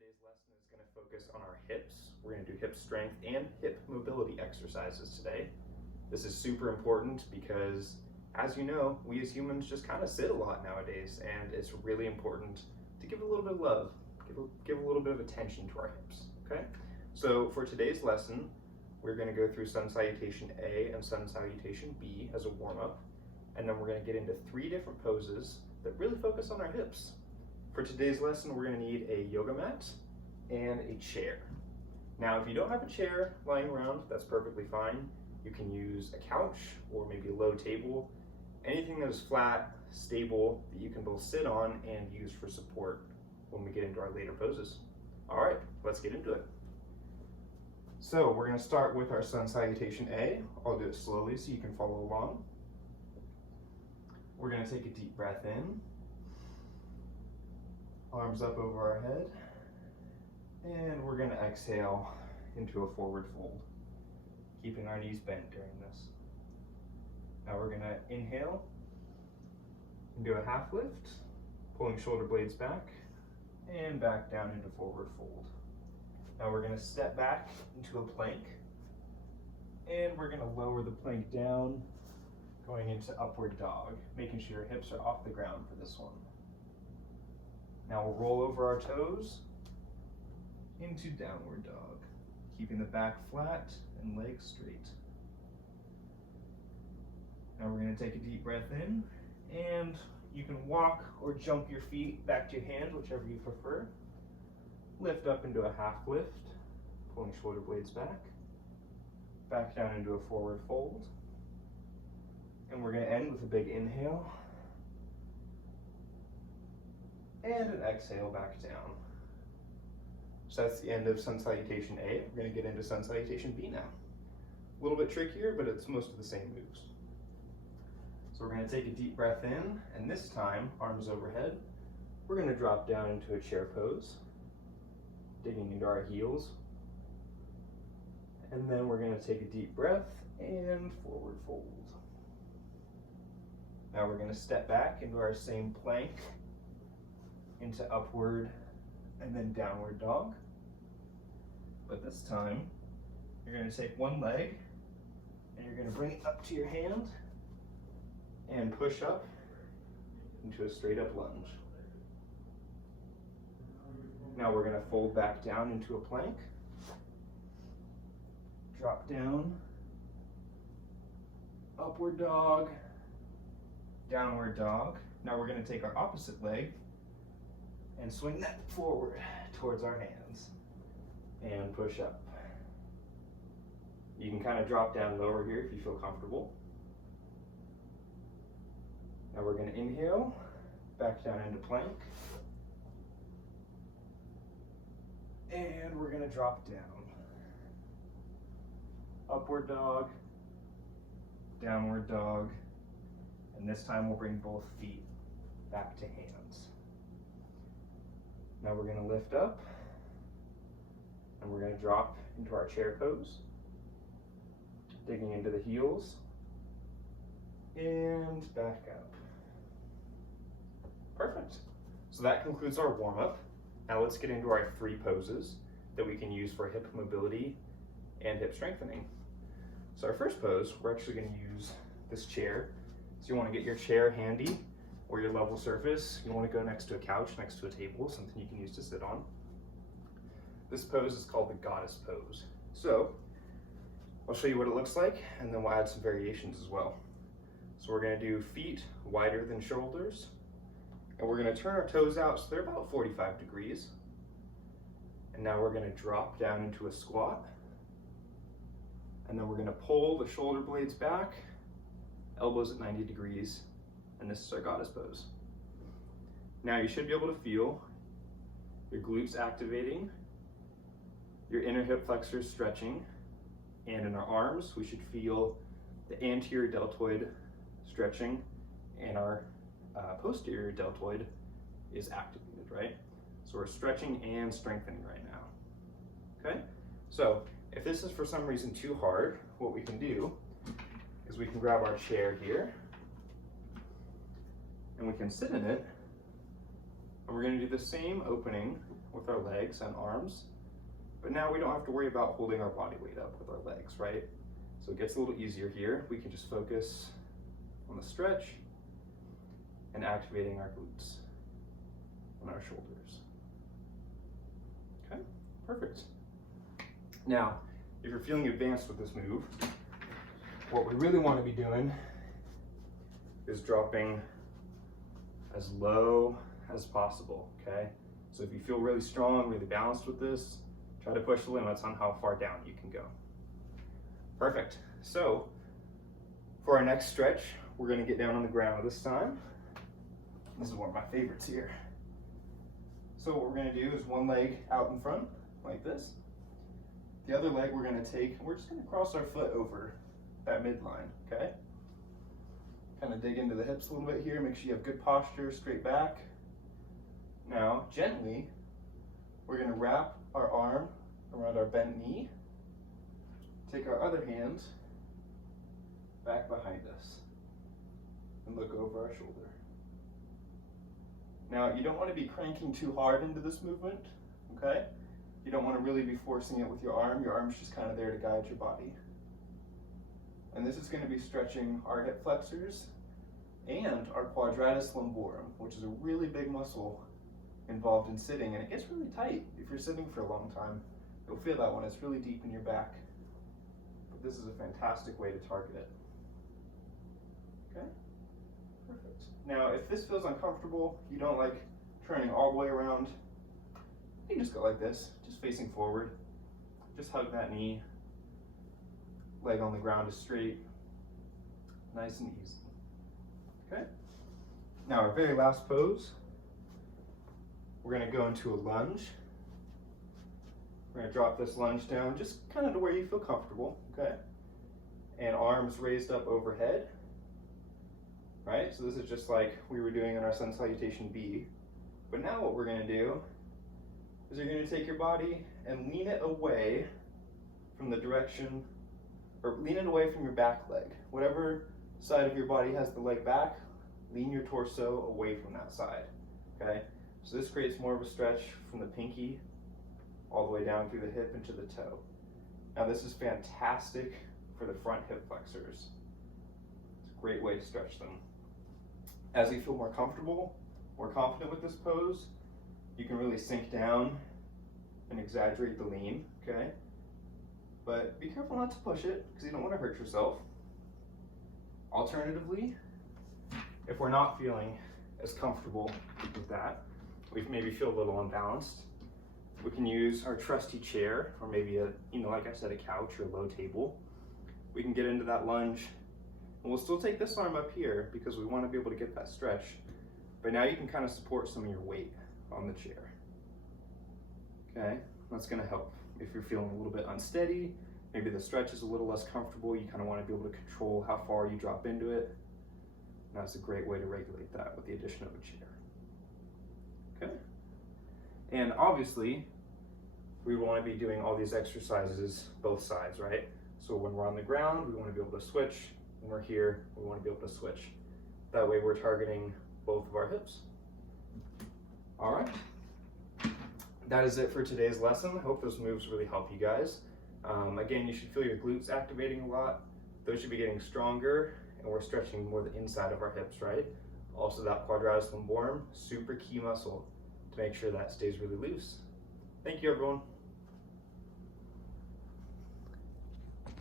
Today's lesson is going to focus on our hips. We're going to do hip strength and hip mobility exercises today. This is super important because, as you know, we as humans just kind of sit a lot nowadays, and it's really important to give a little bit of love, give a little bit of attention to our hips, okay? So for today's lesson, we're going to go through sun salutation A and sun salutation B as a warm-up, and then we're going to get into 3 different poses that really focus on our hips. For today's lesson, we're going to need a yoga mat and a chair. Now, if you don't have a chair lying around, that's perfectly fine. You can use a couch or maybe a low table, anything that is flat, stable, that you can both sit on and use for support when we get into our later poses. All right, let's get into it. So we're going to start with our sun salutation A. I'll do it slowly so you can follow along. We're going to take a deep breath in. Arms up over our head, and we're going to exhale into a forward fold, keeping our knees bent during this. Now we're going to inhale and do a half lift, pulling shoulder blades back and back down into forward fold. Now we're going to step back into a plank, and we're going to lower the plank down, going into upward dog, making sure your hips are off the ground for this one. Now we'll roll over our toes into downward dog, keeping the back flat and legs straight. Now we're going to take a deep breath in, and you can walk or jump your feet back to your hand, whichever you prefer. Lift up into a half lift, pulling shoulder blades back down into a forward fold. And we're going to end with a big inhale. And an exhale back down. So that's the end of sun salutation A. We're going to get into sun salutation B now. A little bit trickier, but it's most of the same moves. So we're going to take a deep breath in, and this time, arms overhead, we're going to drop down into a chair pose, digging into our heels. And then we're going to take a deep breath and forward fold. Now we're going to step back into our same plank, into upward and then downward dog. But this time, you're going to take one leg and you're going to bring it up to your hand and push up into a straight up lunge. Now we're going to fold back down into a plank, drop down, upward dog, downward dog. Now we're going to take our opposite leg and swing that forward towards our hands and push up. You can kind of drop down lower here if you feel comfortable. Now we're going to inhale, back down into plank, and we're going to drop down. Upward dog, downward dog, and this time we'll bring both feet back to hands. Now we're going to lift up, and we're going to drop into our chair pose, digging into the heels, and back up. Perfect. So that concludes our warm-up. Now let's get into our 3 poses that we can use for hip mobility and hip strengthening. So our first pose, we're actually going to use this chair. So you want to get your chair handy, or your level surface. You want to go next to a couch, next to a table, something you can use to sit on. This pose is called the goddess pose. So I'll show you what it looks like, and then we'll add some variations as well. So we're going to do feet wider than shoulders, and we're going to turn our toes out so they're about 45 degrees. And now we're going to drop down into a squat, and then we're going to pull the shoulder blades back, elbows at 90 degrees, and this is our goddess pose. Now you should be able to feel your glutes activating, your inner hip flexors stretching, and in our arms we should feel the anterior deltoid stretching, and our posterior deltoid is activated, right? So we're stretching and strengthening right now, okay? So if this is for some reason too hard, what we can do is we can grab our chair here, and we can sit in it, and we're going to do the same opening with our legs and arms, but now we don't have to worry about holding our body weight up with our legs, right? So it gets a little easier here. We can just focus on the stretch and activating our glutes and our shoulders. Okay, perfect. Now, if you're feeling advanced with this move, what we really want to be doing is dropping as low as possible, okay? So if you feel really strong, really balanced with this, try to push the limits on how far down you can go. Perfect. So for our next stretch, we're going to get down on the ground this time. This is one of my favorites here. So what we're going to do is one leg out in front, like this. The other leg we're going to take, we're just going to cross our foot over that midline, okay? Kind of dig into the hips a little bit here, make sure you have good posture, straight back. Now, gently, we're going to wrap our arm around our bent knee, take our other hand back behind us, and look over our shoulder. Now, you don't want to be cranking too hard into this movement, okay? You don't want to really be forcing it with your arm. Your arm's just kind of there to guide your body. And this is going to be stretching our hip flexors and our quadratus lumborum, which is a really big muscle involved in sitting, and it gets really tight if you're sitting for a long time. You'll feel that one, it's really deep in your back. But this is a fantastic way to target it. Okay, perfect. Now, if this feels uncomfortable, you don't like turning all the way around, you can just go like this, just facing forward. Just hug that knee. Leg on the ground is straight. Nice and easy. Okay? Now our very last pose, we're going to go into a lunge. We're going to drop this lunge down just kind of to where you feel comfortable, okay? And arms raised up overhead. Right? So this is just like we were doing in our sun salutation B. But now what we're going to do is you're going to take your body and lean it away from the direction, or lean it away from your back leg. Whatever side of your body has the leg back, lean your torso away from that side, okay? So this creates more of a stretch from the pinky all the way down through the hip into the toe. Now this is fantastic for the front hip flexors. It's a great way to stretch them. As you feel more comfortable, more confident with this pose, you can really sink down and exaggerate the lean, okay? But be careful not to push it because you don't want to hurt yourself. Alternatively, if we're not feeling as comfortable with that, we maybe feel a little unbalanced, we can use our trusty chair, or maybe a, like I said, a couch or a low table. We can get into that lunge, and we'll still take this arm up here because we want to be able to get that stretch. But now you can kind of support some of your weight on the chair. Okay, that's going to help. If you're feeling a little bit unsteady, maybe the stretch is a little less comfortable, you kind of want to be able to control how far you drop into it. And that's a great way to regulate that with the addition of a chair. Okay? And obviously, we want to be doing all these exercises both sides, right? So when we're on the ground, we want to be able to switch. When we're here, we want to be able to switch. That way we're targeting both of our hips. All right. That is it for today's lesson. I hope those moves really help you guys. Again, you should feel your glutes activating a lot. Those should be getting stronger, and we're stretching more the inside of our hips, right? Also that quadratus lumborum, super key muscle to make sure that stays really loose. Thank you, everyone.